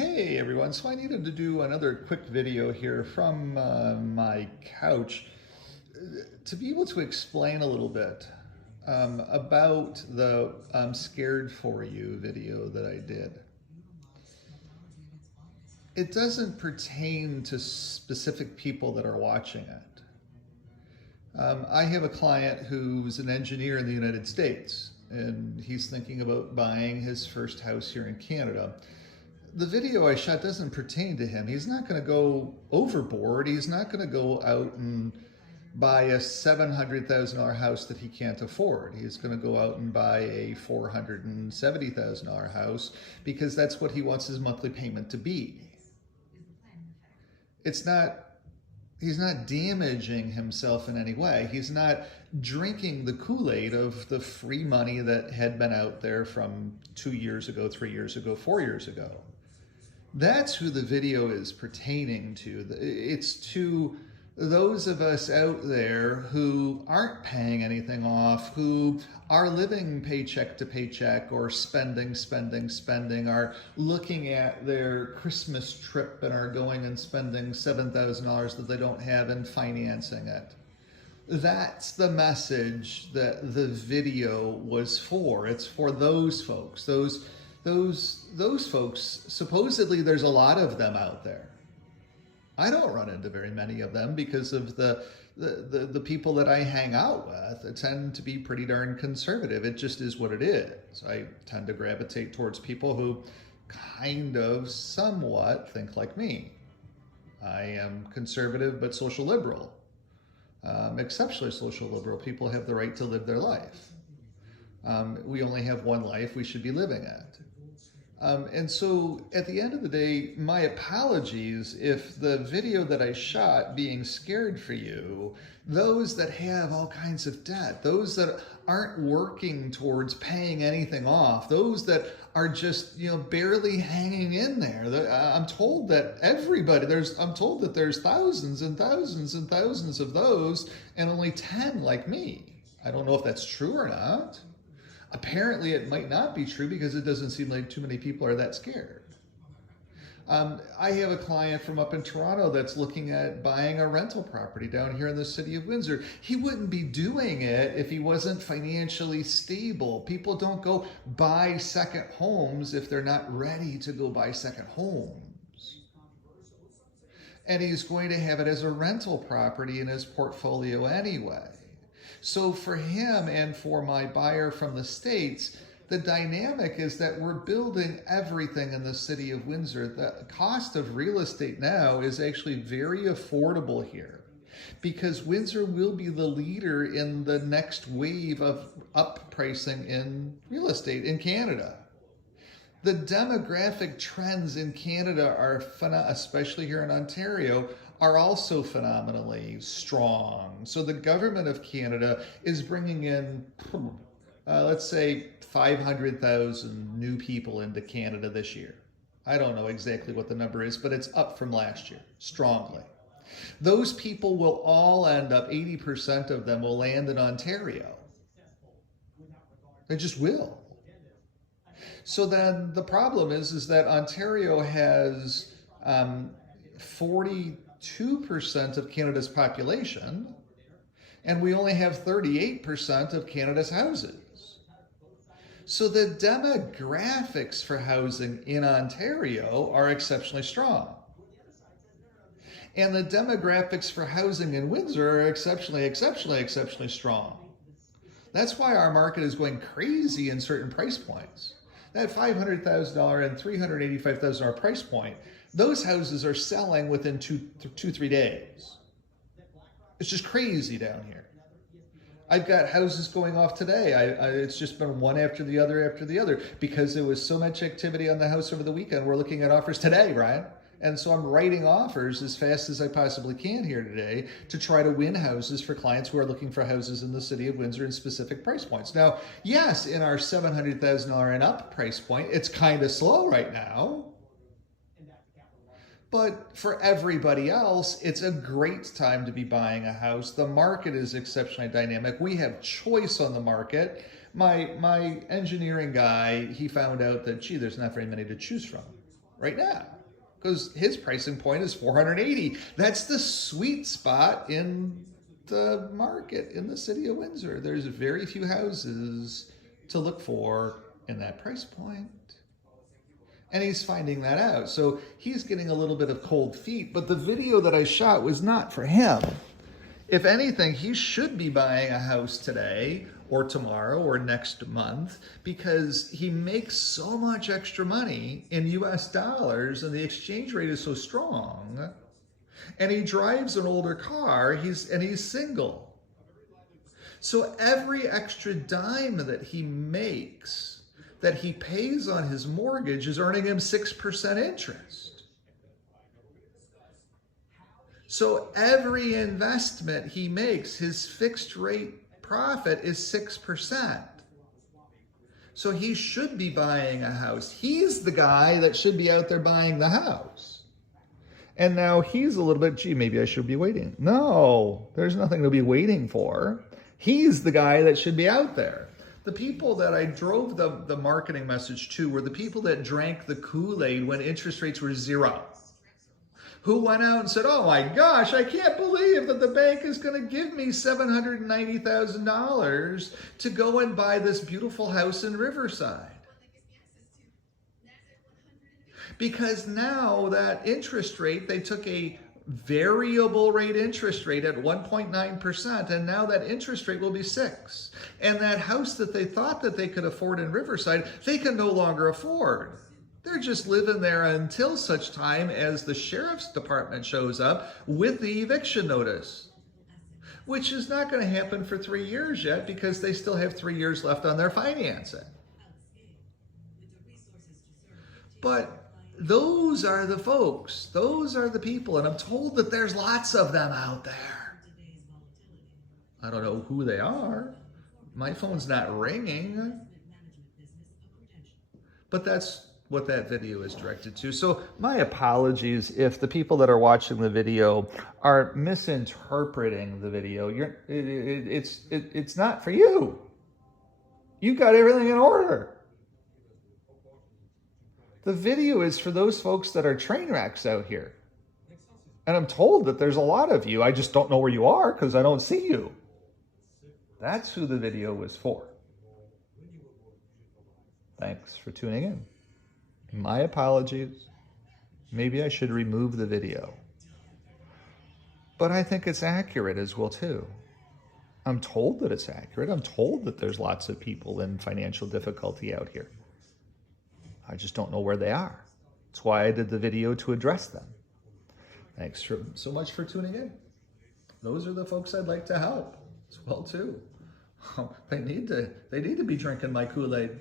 Hey everyone, so I needed to do another quick video here from my couch to be able to explain a little bit about the I'm Scared For You video that I did. It doesn't pertain to specific people that are watching it. I have a client who's an engineer in the United States, and he's thinking about buying his first house here in Canada. The video I shot doesn't pertain to him. He's not going to go overboard. He's not going to go out and buy a $700,000 house that he can't afford. He's going to go out and buy a $470,000 house because that's what he wants his monthly payment to be. It's not He's not damaging himself in any way. He's not drinking the Kool-Aid of the free money that had been out there from 2 years ago, 3 years ago, 4 years ago. That's who the video is pertaining to. It's to those of us out there who aren't paying anything off, who are living paycheck to paycheck or spending, are looking at their Christmas trip and are going and spending $7,000 that they don't have and financing it. That's the message that the video was for. It's for those folks, those folks. Supposedly there's a lot of them out there. I don't run into very many of them because of the people that I hang out with tend to be pretty darn conservative. It just is what it is. I tend to gravitate towards people who kind of somewhat think like me. I am conservative but social liberal. Exceptionally social liberal. People have the right to live their life. We only have one life. We should be living it. And so at the end of the day, my apologies if the video that I shot being scared for you, those that have all kinds of debt, those that aren't working towards paying anything off, those that are just, barely hanging in there. I'm told that I'm told that there's thousands and thousands and thousands of those and only 10 like me. I don't know if that's true or not. Apparently it might not be true because it doesn't seem like too many people are that scared. I have a client from up in Toronto that's looking at buying a rental property down here in the city of Windsor. He wouldn't be doing it if he wasn't financially stable. People don't go buy second homes if they're not ready to go buy second homes. And he's going to have it as a rental property in his portfolio anyway. So for him and for my buyer from the States, the dynamic is that we're building everything in the city of Windsor. The cost of real estate now is actually very affordable here because Windsor will be the leader in the next wave of up pricing in real estate in Canada. The demographic trends in Canada are, especially here in Ontario, are also phenomenally strong. So the government of Canada is bringing in, let's say, 500,000 new people into Canada this year. I don't know exactly what the number is, but it's up from last year, strongly. Those people will all end up, 80% of them will land in Ontario. They just will. So then the problem is that Ontario has 42% of Canada's population, and we only have 38% of Canada's houses. So the demographics for housing in Ontario are exceptionally strong. And the demographics for housing in Windsor are exceptionally strong. That's why our market is going crazy in certain price points. That $500,000 and $385,000 price point, those houses are selling within 3 days. It's just crazy down here. I've got houses going off today. It's just been one after the other because there was so much activity on the house over the weekend. We're looking at offers today, Ryan. And so I'm writing offers as fast as I possibly can here today to try to win houses for clients who are looking for houses in the city of Windsor in specific price points. Now, yes, in our $700,000 and up price point, it's kind of slow right now. But for everybody else, it's a great time to be buying a house. The market is exceptionally dynamic. We have choice on the market. My engineering guy, he found out that, there's not very many to choose from. right now because his pricing point is 480. That's the sweet spot in the market in the city of Windsor. There's very few houses to look for in that price point. And he's finding that out. So he's getting a little bit of cold feet, but the video that I shot was not for him. If anything, he should be buying a house today or tomorrow or next month because he makes so much extra money in US dollars and the exchange rate is so strong. And he drives an older car, he's single. So every extra dime that he makes, that he pays on his mortgage, is earning him 6% interest. So every investment he makes, his fixed rate profit is 6%. So he should be buying a house. He's the guy that should be out there buying the house. And now he's a little bit, gee, maybe I should be waiting. No, there's nothing to be waiting for. He's the guy that should be out there. The people that I drove the marketing message to were the people that drank the Kool-Aid when interest rates were 0. Who went out and said, oh my gosh, I can't believe that the bank is going to give me $790,000 to go and buy this beautiful house in Riverside. Because now that interest rate, they took a variable rate interest rate at 1.9%, and now that interest rate will be 6%. And that house that they thought that they could afford in Riverside, they can no longer afford. They're just living there until such time as the sheriff's department shows up with the eviction notice, which is not going to happen for 3 years yet because they still have 3 years left on their financing. But those are the folks, those are the people, and I'm told that there's lots of them out there. I don't know who they are. My phone's not ringing. But that's what that video is directed to. So my apologies if the people that are watching the video are misinterpreting the video. It's not for you. You got everything in order. The video is for those folks that are train wrecks out here. And I'm told that there's a lot of you. I just don't know where you are because I don't see you. That's who the video was for. Thanks for tuning in. My apologies. Maybe I should remove the video. But I think it's accurate as well, too. I'm told that it's accurate. I'm told that there's lots of people in financial difficulty out here. I just don't know where they are. That's why I did the video to address them. Thanks so much for tuning in. Those are the folks I'd like to help as well, too. They need to be drinking my Kool-Aid.